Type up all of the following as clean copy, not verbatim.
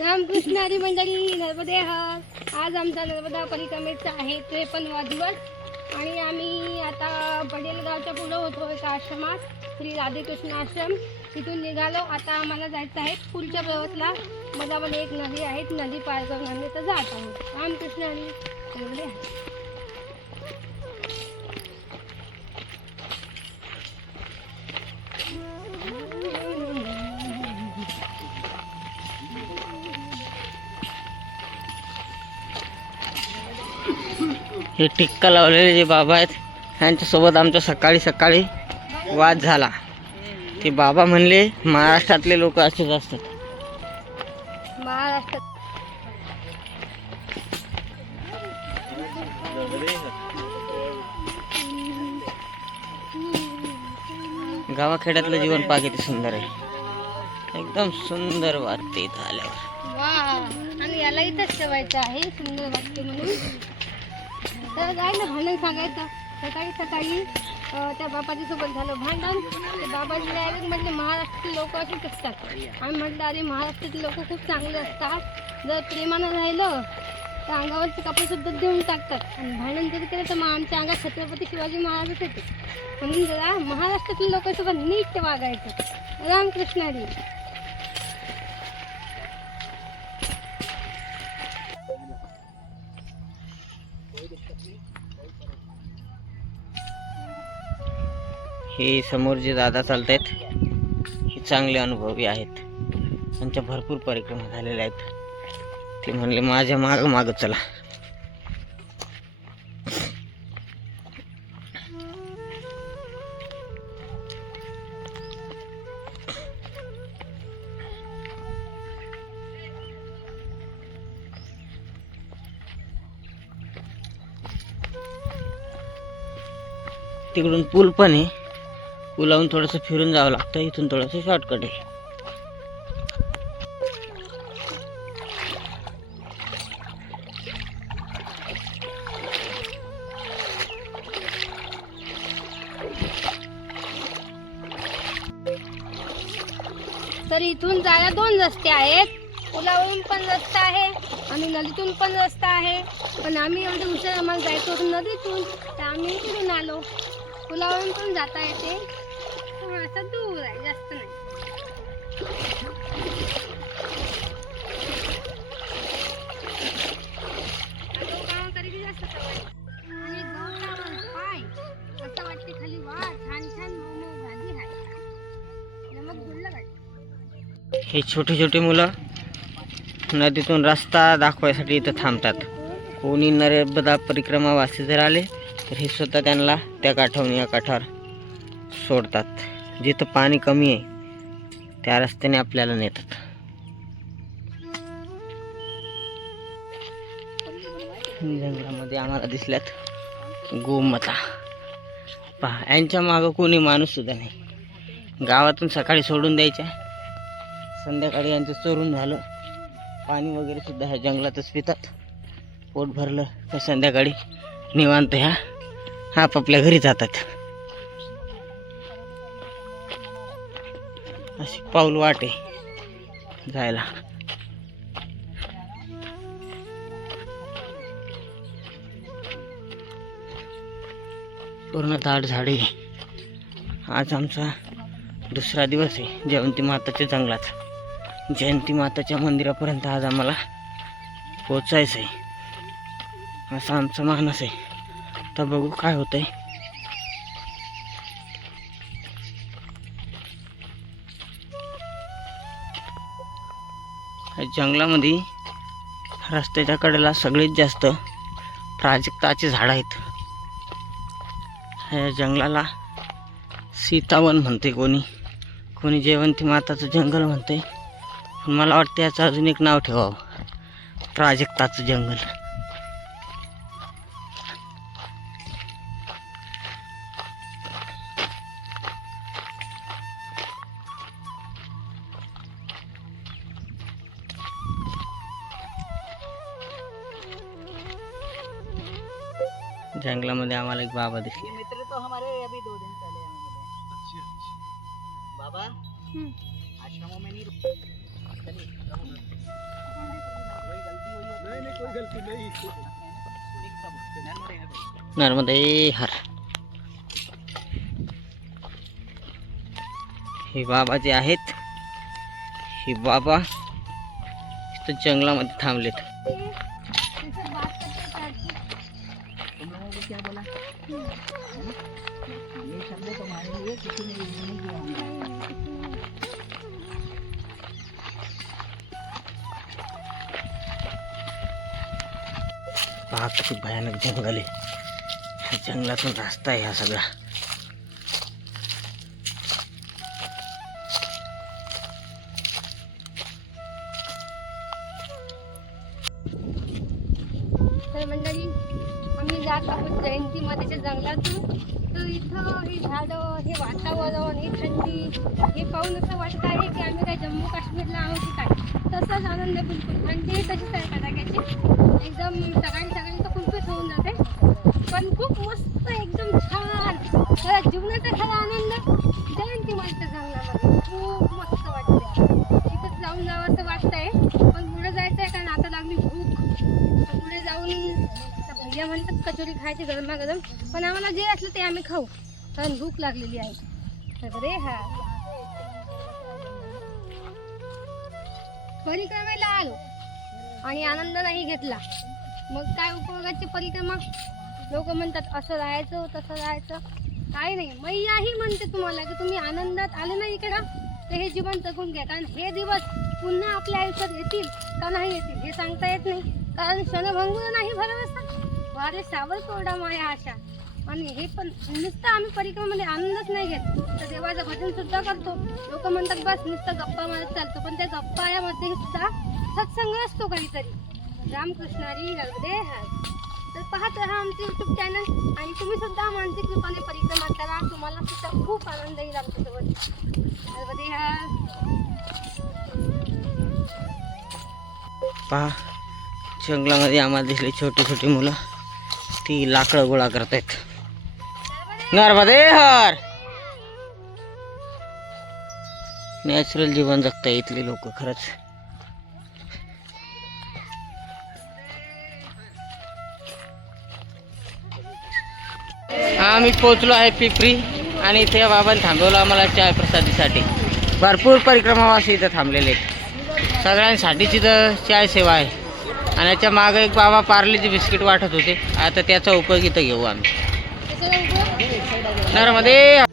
रामकृष्ण हरी मंडळी, नर्मदे हर. आज आमचा नर्मदा परिक्रमेचा आहे 53वा दिवस आणि आम्ही आता पडेलगावच्या पुढं होतो एका आश्रमात, श्री राधेकृष्ण आश्रम. तिथून निघालो. आता आम्हाला जायचं आहे पुढच्या प्रवासला. मधामध्ये एक नदी आहे, नदी पार करून आम्ही तर जात आहोत. रामकृष्ण हरी, नर्मदे हर. हे टिक्का लावलेले जे बाबा आहेत त्यांच्यासोबत आमचा सकाळी सकाळी वाद झाला. ते बाबा म्हणले महाराष्ट्रातले लोक असेच असतात. महाराष्ट्रात गावाखेड्यातलं जीवन पहा किती सुंदर आहे. एकदम सुंदर वाटते इथं आल्यावर. वा, आणि याला इथंच ठेवायचं आहे, सुंदर वाटते म्हणून. तर काय ना भांडण सांगायचं. सकाळी सकाळी त्या बाबाजी सोबत झालं भांडण. ते बाबाजी डायरेक्ट म्हटले महाराष्ट्रातील लोक असेच असतात. आम्ही म्हटलं अरे महाराष्ट्रातील लोक खूप चांगले असतात. जर प्रेमानं राहिलं तर अंगावरचे कपडे सुद्धा देऊन टाकतात. आणि भांडण जरी केलं तर मग आमच्या अंगात छत्रपती शिवाजी महाराजच येते. म्हणून जरा महाराष्ट्रातील लोकांसोबत नीट वागायचं. रामकृष्ण हरी. हे समोर जे दादा चालतायत हे चांगले अनुभवी आहेत. त्यांच्या भरपूर परिक्रमा झालेल्या आहेत. ते म्हणले माझ्या माग माग चला. तिकडून पूल पण आहे. पुलावून थोडंसं फिरून जावं लागतं. इथून थोडंसं शॉर्टकट आहे. तर इथून जायला 2 रस्ते आहेत. पुलावरून पण रस्ता आहे आणि नदीतून पण रस्ता आहे. पण आम्ही एवढे हुशार, आम्हाला जायचं होतं नदीतून, तर आम्ही इकडून आलो. पुलावरून पण जाता येते, थोडासा दूर आहे, जास्त नाही. जास्त सवय आणि गवतावर पाय असं वाटते खाली. वा, छान छान मऊ मऊ भाजी आहे. नमक गुडलं काय. हे छोटे छोटे मुलं नदीतून रस्ता दाखवायसाठी इथं थांबतात. कोणी नर्मदा परिक्रमा वासी जर आले तर हे स्वतः त्यांना त्या काठावरून या काठावर सोडतात. जिथं पाणी कमी आहे त्या रस्त्याने आपल्याला नेतात. जंगलामध्ये आम्हाला दिसल्यात गोमाता. पहा, यांच्या मागं कोणी माणूस सुद्धा नाही. गावातून सकाळी सोडून द्यायच्या, संध्याकाळी यांचं चोरून झालं पाणी वगैरे सुद्धा ह्या जंगलातच पितात. पोट भरलं तर संध्याकाळी निवांत ह्या आपापल्या घरी जातात. अशी पाऊल वाट आहे जायला. पूर्ण दाट झाडी. आज आमचा 2रा दिवस आहे जयंती माताच्या जंगलात. जयंती माताच्या मंदिरापर्यंत आज आम्हाला पोचायचं आहे, असा आमचा मानस आहे. तर बघू काय होतंय. जंगलामध्ये रस्त्याच्या कडेला सगळ्यात जास्त प्राजक्ताची झाडं आहेत. ह्या जंगलाला सीतावन म्हणते, कोणी कोणी जयवंती माताचं जंगल म्हणते. पण मला वाटतं याचं अजून एक नाव ठेवावं, प्राजक्ताचं जंगल. जंगलामध्ये आम्हाला एक बाबा दिसले. मित्र तो हमारे अभी 2 दिन पहले हमें मिले. अच्छा बाबा आश्रमों में नहीं नर्मदे हर. हे बाबा जे आहेत, हे बाबा इथं जंगलामध्ये थांबलेत. त्याचं बात करते तुम लोगों को क्या बोला? ये शब्द तुम्हारे लिए किसी ने यूज नहीं किया होगा. पहा किती भयानक जंगल आहे. जंगलातून रस्ता आहे हा सगळा. तर मंडळी, आम्ही जात आहोत जयंतीमध्येच्या जंगलातून. तर इथं हे झाडं, हे वातावरण, ही थंडी, हे पाहून असं वाटत आहे की आम्ही काय जम्मू काश्मीरला आहोत की काय. तसाच आनंद बिलकुल. थंडी तशीच आहे कडाक्याची, एकदम सकाळी सकाळी तर कुलपीच होऊन जाते, पण खूप मस्त एकदम छान. खरा जीवनाचा खरा आनंद जयंतीमध्येच्या जंगलामध्ये खूप मस्त वाटते. इथंच जाऊन जावं असं वाटतंय, पण पुढे जायचं आहे कारण आता लागली भूक. तर पुढे जाऊन भैया म्हणतात कचोरी खायची गरमागरम, पण आम्हाला जे असलं ते आम्ही खाऊ कारण भूक लागलेली आहे. तर रे हा परिक्रमेला आलो आणि आनंद नाही घेतला, मग काय उपयोगाची परिक्रमा. लोक म्हणतात असं राहायचं तसं राहायचं, काही नाही. मैयाही म्हणते तुम्हाला की तुम्ही आनंदात आले ना इकडं, तर हे जीवन जगून घ्या, कारण हे दिवस पुन्हा आपल्या आयुष्यात येतील का नाही येतील हे सांगता येत नाही. कारण क्षणभंगूर नाही भरवसा, वारे सावर कोरडा माया आशा. आणि हे पण नुसतं आम्ही परिक्रमेमध्ये आनंदच नाही घेत, तर देवाचं भजन सुद्धा करतो. लोक म्हणतात बस नुसतं गप्पा मारत चालतो, पण त्या गप्पा यामध्ये सुद्धा सत्संग असतो काहीतरी. रामकृष्णारी नर्मदे हर. तर पाहत राहा आमचे यूट्यूब चॅनल, आणि तुम्ही सुद्धा मानसिक रूपाने परिक्रमा करा, तुम्हाला सुद्धा खूप आनंद येईल आमच्यासोबत. नर्मदे हर. पहा जंगलामध्ये आम्हाला दिसली छोटी छोटी मुलं, ती लाकडं गोळा करतायत. नर्मदे हर. नॅचरल जीवन जगताय इथले लोक खरंच. आम्ही पोचलो आहे पिपरी, आणि इथे बाबांनी थांबवलं आम्हाला चाय प्रसादीसाठी. भरपूर परिक्रमावासी इथं थांबलेले आहेत, सगळ्यांसाठीच इथं चाय सेवा आहे. आणि याच्या मागं एक बाबा पार्लेची बिस्किट वाटत होते, आता त्याचा उपयोग इथं घेऊ आम्ही. नर्मदे.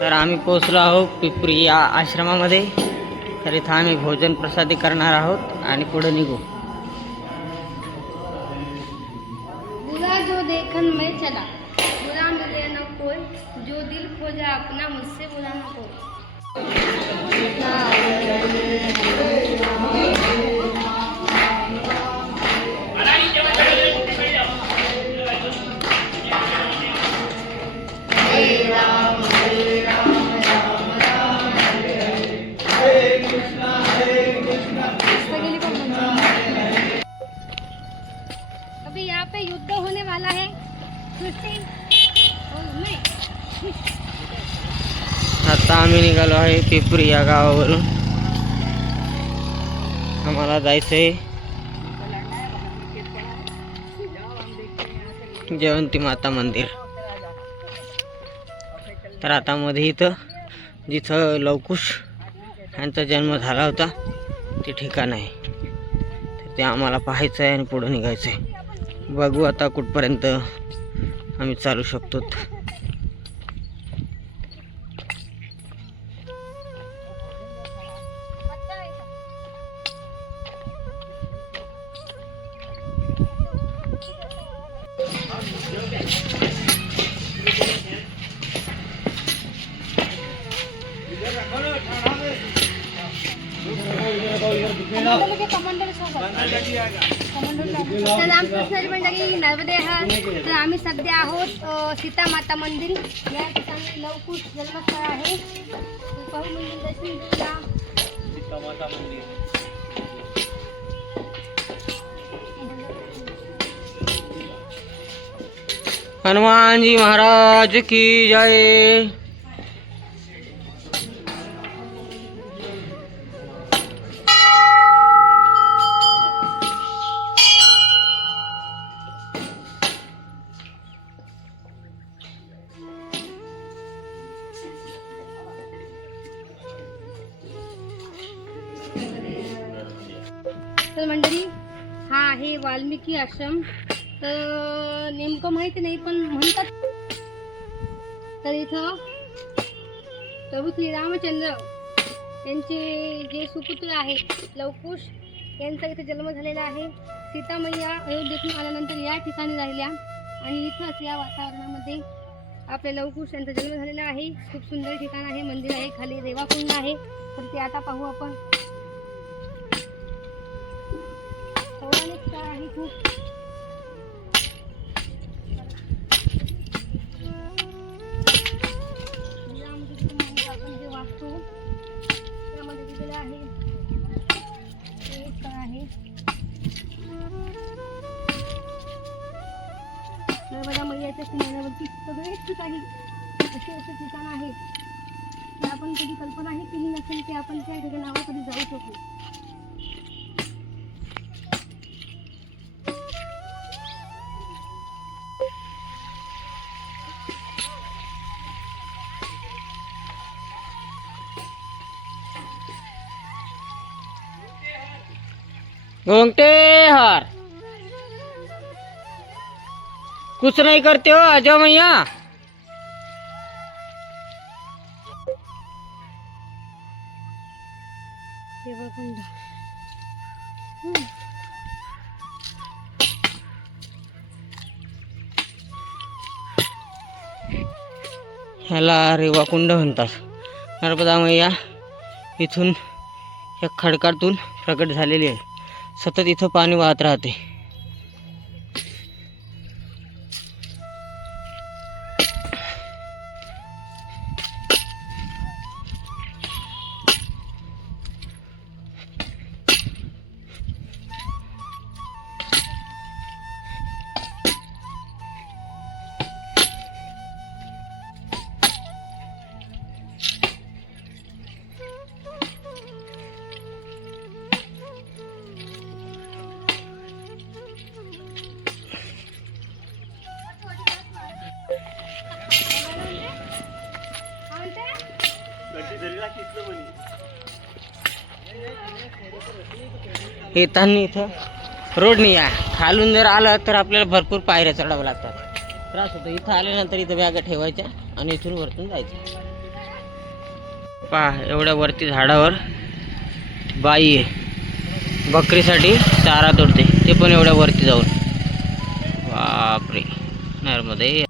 तर आम्ही पोचलो आहोत पिपरी या आश्रमामध्ये. तर इथं आम्ही भोजन प्रसादी करणार आहोत आणि पुढे निघू. बुरा जो देखन मैं चला, बुरा मिले न कोई, जो दिल खोजा अपना मुझसे बुरा न कोई. अभी यहाँ पे युद्ध होने वाला है. आता आम्ही निघालो आहे पिपरी या गावावरून. आम्हाला जायचंय जयंती माता मंदिर. तर आता मध्ये इथं जिथं लवकुश यांचा जन्म झाला होता ते ठिकाण आहे, तर ते आम्हाला पाहायचं आहे आणि पुढे निघायचं आहे. बघू आता कुठपर्यंत आम्ही चालू शकतो. तर रामकृष्णाची मंडळी नर्मदे आहात. तर आम्ही सध्या आहोत सीता माता मंदिर या ठिकाणी लवकुश जन्मस्थळ आहे. पाहू मंदिर दर्शन घेऊया. हनुमान जी महाराज की जय. तर मंडळी हा आहे वाल्मिकी आश्रम. तर नेमकं माहिती नाही पण म्हणतात. तर इथं प्रभू श्री रामचंद्र यांचे जे सुपुत्र आहेत लवकुश यांचा इथे जन्म झालेला आहे. सीता मैया अयोध्येतून आल्यानंतर या ठिकाणी राहिल्या आणि इथंच या वातावरणामध्ये आपल्या लवकुश यांचा जन्म झालेला आहे. खूप सुंदर ठिकाण आहे. मंदिर आहे, खाली रेवाकुंड आहे. तर ते आता पाहू आपण. पौराणिक स्थळ आहे खूप. आपण जे वाचतो त्यामध्ये दिलेलं आहे ते स्थळ आहे. नर्मदा मैयाच्या किनाऱ्यावरती सगळेच काही असे ठिकाण आहे की आपण कधी कल्पनाही केली नसेल की आपण त्या ठिकाणावर कधी जाऊ शकू. घोंगटे हार कुछ नहीं करते हो, आ जाओ मैया. रेवाकुंड. ह्याला रेवाकुंड म्हणतात. नर्मदा मैया इथून या खडकातून प्रकट झालेली आहे. सतत इथं पाणी वाहत राहते. येताना इथं रोड नाही आहे. खालून जर आलं तर आपल्याला भरपूर पायऱ्या चढाव्या लागतात. त्रास होतो. इथं आल्यानंतर इथं बॅगा ठेवायच्या आणि इथून वरतून जायचं. पहा एवढ्या वरती झाडावर बाई आहे, बकरीसाठी चारा तोडते. ते पण एवढ्या वरती जाऊन. बापरे. नर्मदे.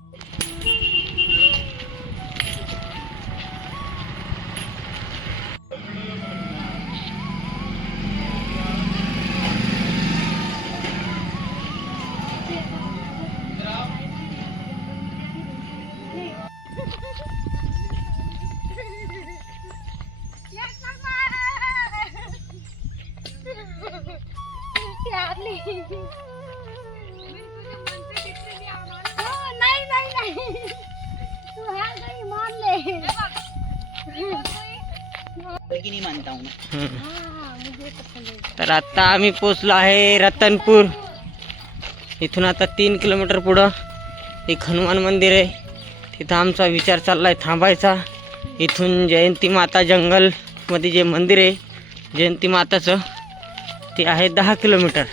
तर आता आम्ही पोचलो आहे रतनपूर. इथून आता 3 किलोमीटर पुढं एक हनुमान मंदिर आहे. तिथं आमचा विचार चाललाय थांबायचा. इथून जयंती माता जंगल मध्ये जे मंदिर आहे जयंती माताचं ते आहे 10 किलोमीटर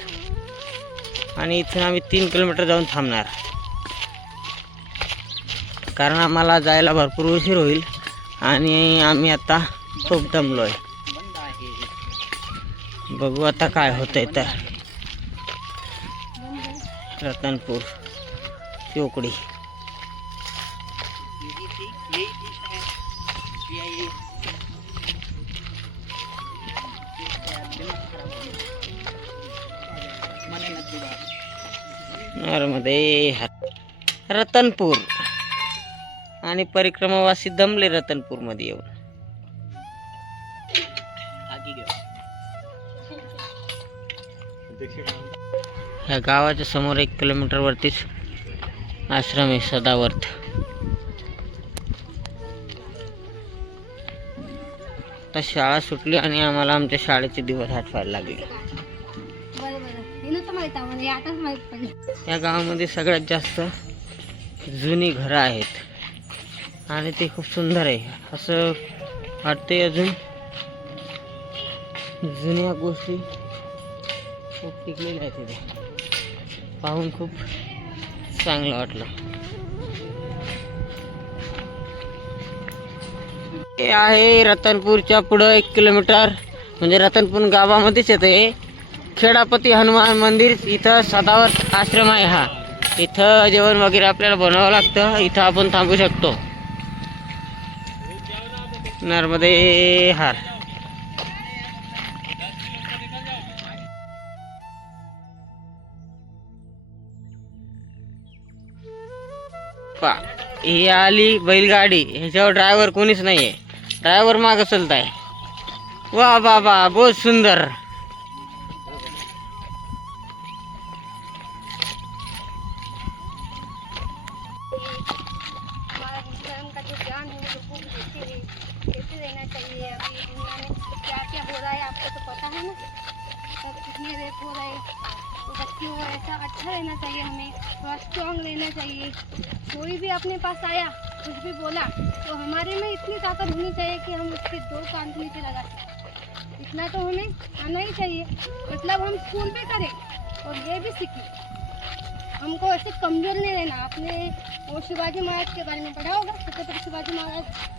आणि इथून आम्ही 3 किलोमीटर जाऊन थांबणार कारण आम्हाला जायला भरपूर उशीर होईल आणि आम्ही आता खूप दमलो आहे. बघू आता काय होतंय. तर रतनपूर चोकडी. नर्मदे हर रतनपूर आणि परिक्रमावासी दमले रतनपूर मध्ये येऊन. या गावाच्या समोर 1 किलोमीटर वरतीच आश्रम आहे सदावर्त. आता शाळा सुटली आणि आम्हाला आमच्या शाळेचे दिवस आठवायला लागले. बरं हे नव्हतं माहित आम्हाला, हे आताच माहित पडलं. या गावामध्ये सगळ्यात जास्त जुनी घरं आहेत आणि ते खूप सुंदर आहे. असं वाटते अजून जुन्या गोष्टी खूप टिकलेल्या आहेत तिथे. पाहून खूप चांगलं वाटलं. हे आहे रतनपूरच्या पुढं 1 किलोमीटर, म्हणजे रतनपूर गावामध्येच येते खेडापती हनुमान मंदिर. इथं सदावर्त आश्रम आहे हा. इथं जेवण वगैरे आपल्याला बनवावं लागतं. इथं आपण थांबू शकतो. नर्मदे हार. ही आली बैलगाडी. ह्याच्यावर ड्रायव्हर कोणीच नाहीये. ड्रायव्हर मागं चलताय. वा बाबा बहुत सुंदर. हमारा धर्म का जो ज्ञान है वो लोगों को देते हैं, कैसे रहना चाहिए. अभी दुनिया में क्या क्या हो रहा है आपको तो पता है ना. सब कितने रेप हो रहे हैं. तो बच्चों को ऐसा अच्छा रहना चाहिए, हमें थोड़ा स्ट्रॉन्ग रहना चाहिए. कोई भी अपने पास आया कुछ भी बोला तो हमारे में इतनी ताकत होनी चाहिए कि हम उसके 2 कान के नीचे लगा सकें. इतना तो हमें आना ही चाहिए. मतलब हम स्कूल पे करें और ये भी सीखें. हमको ऐसे कमजोर नहीं रहना. आपने वो शिवाजी महाराज के बारे में पढ़ा होगा, छत्रपति शिवाजी महाराज.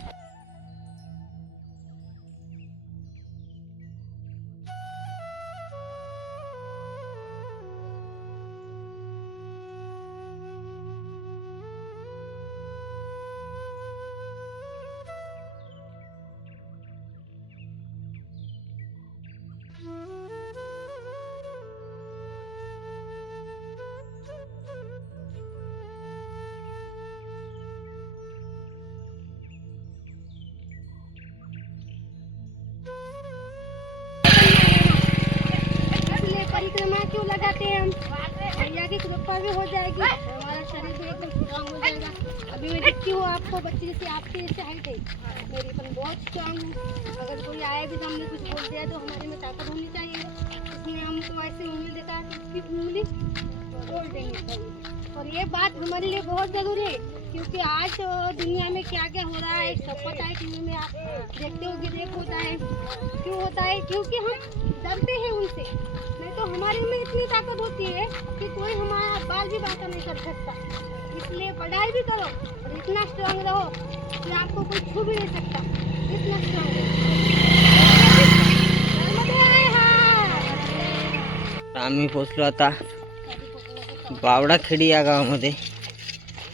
परिक्रमा क्यों लगाते हैं हम? भैया की कृपा भी हो जाएगी, हमारा शरीर भी एकदम स्ट्रांग हो जाएगा. अभी मैं देखती हूँ आपको बच्चे जैसे आपके जैसे हाइट है, मेरी पण बहुत स्ट्रांग हूँ. अगर कोई आया भी सामने कुछ बोल दिया तो हमारे में ताकत होनी चाहिए. इसलिए हमको ऐसे उंगली देता है तो उसकी उंगली तोड़ देंगे. और ये बात हमारे लिए बहुत ज़रूरी है क्योंकि आज दुनिया में क्या क्या हो रहा है सब पता है. टीवी में आप देखते हो कि रेप होता है. क्यों होता है? क्योंकि हम डरते हैं उनसे. नहीं तो हमारे में इतनी ताकत होती है कि कोई हमारा बाल भी बांका नहीं कर सकता. इसलिए पढ़ाई भी करो और इतना स्ट्रांग रहो कि आपको कोई छू भी नहीं सकता. इतना स्ट्रांग आम्ही पोचलो आता बावडाखेडी या गावामध्ये.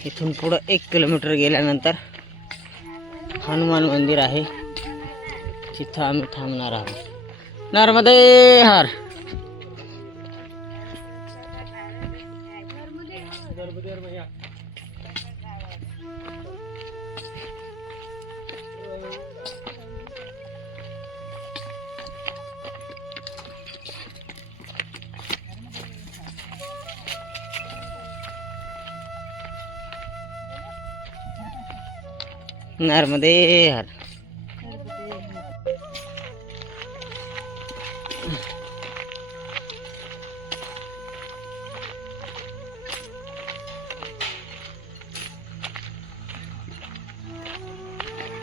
इथून पुढं 1 किलोमीटर गेल्यानंतर हनुमान मंदिर आहे, तिथं आम्ही थांबणार आहोत. नर्मदे हर. नर्मदे हर.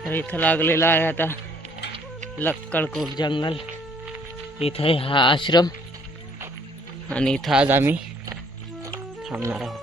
तर इथं लागलेला आहे आता लक्कळकोट जंगल. इथं आहे हा आश्रम आणि इथं आज आम्ही थांबणार आहोत.